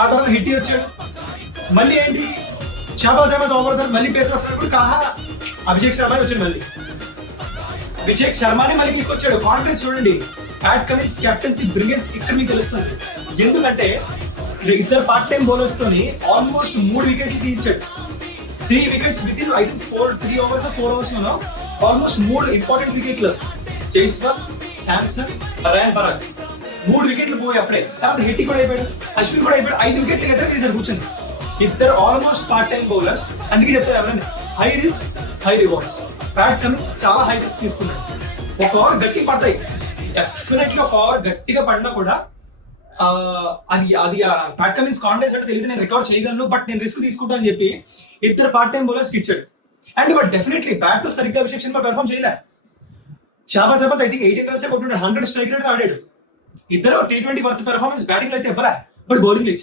ఆ తర్వాత హిట్ వచ్చాడు. మళ్ళీ ఏంటి, షాబాజ్ అహ్మద్ ఓవర్ తర్వాత మళ్ళీ పేస్ వస్తున్నాడు కూడా కాహా అభిషేక్ శర్మ వచ్చాడు. మళ్ళీ అభిషేక్ శర్మని మళ్ళీ తీసుకొచ్చాడు. కాన్ఫిడెన్స్ చూడండి, ప్యాట్ కమిన్స్ కెప్టెన్సీ బ్రిలియన్స్ ఇక్కడ మీకు తెలుస్తుంది. ఎందుకంటే ఇద్దరు పార్ట్ టైం బౌలర్స్ తోని ఆల్మోస్ట్ 3 వికెట్లు తీయించాడు. 3 wickets with in 3 overs 4 overs లో ఆల్మోస్ట్ 3 ఇంపార్టెంట్ వికెట్లు. జైస్వాల్, శాంసన్, రయాన్ పరాగ్ 3 వికెట్లు పోయి అప్పుడే. తర్వాత హెట్టి కూడా అయిపోయాడు, అశ్విన్ కూడా అయిపోయాడు. 5 వికెట్లు ఎదురు తీశారు కూర్చొని. ఇద్దరు ఆల్మోస్ట్ పార్ట్ టైం బౌలర్స్. అందుకే చెప్తారు ఎవరైనా high risk high rewards. Pat Cummins చాలా హై రిస్క్ తీసుకున్నాడు. ఒక ఓవర్ గట్టి పడతాయి, డెఫినెట్లీ ఒక ఓవర్ గట్టిగా పడినా కూడా అది ప్యాట్ కమిన్స్ కాన్ఫిడెన్స్ అంటే తెలియదు, నేను రికార్డ్ చేయగలను, బట్ నేను రిస్క్ తీసుకుంటా అని చెప్పి ఇద్దరు పార్ట్ టైం బౌలర్స్ ఇచ్చాడు. అండ్ బట్ డెఫినెట్లీ బ్యాట్ తో సరిగ్గా అభిషేక్ శర్మ పెర్ఫామ్ చేయలే. Shahbaz Ahmed I think 18 runs కొట్టున్నాడు, 100 స్ట్రైక్ రేట్ ఆడాడు. ఇద్దరు T20 వర్త్ పెర్ఫార్మెన్స్ బ్యాటింగ్ లో అయితే ఇవ్వలే, బట్ బౌలింగ్ ఇచ్చారు.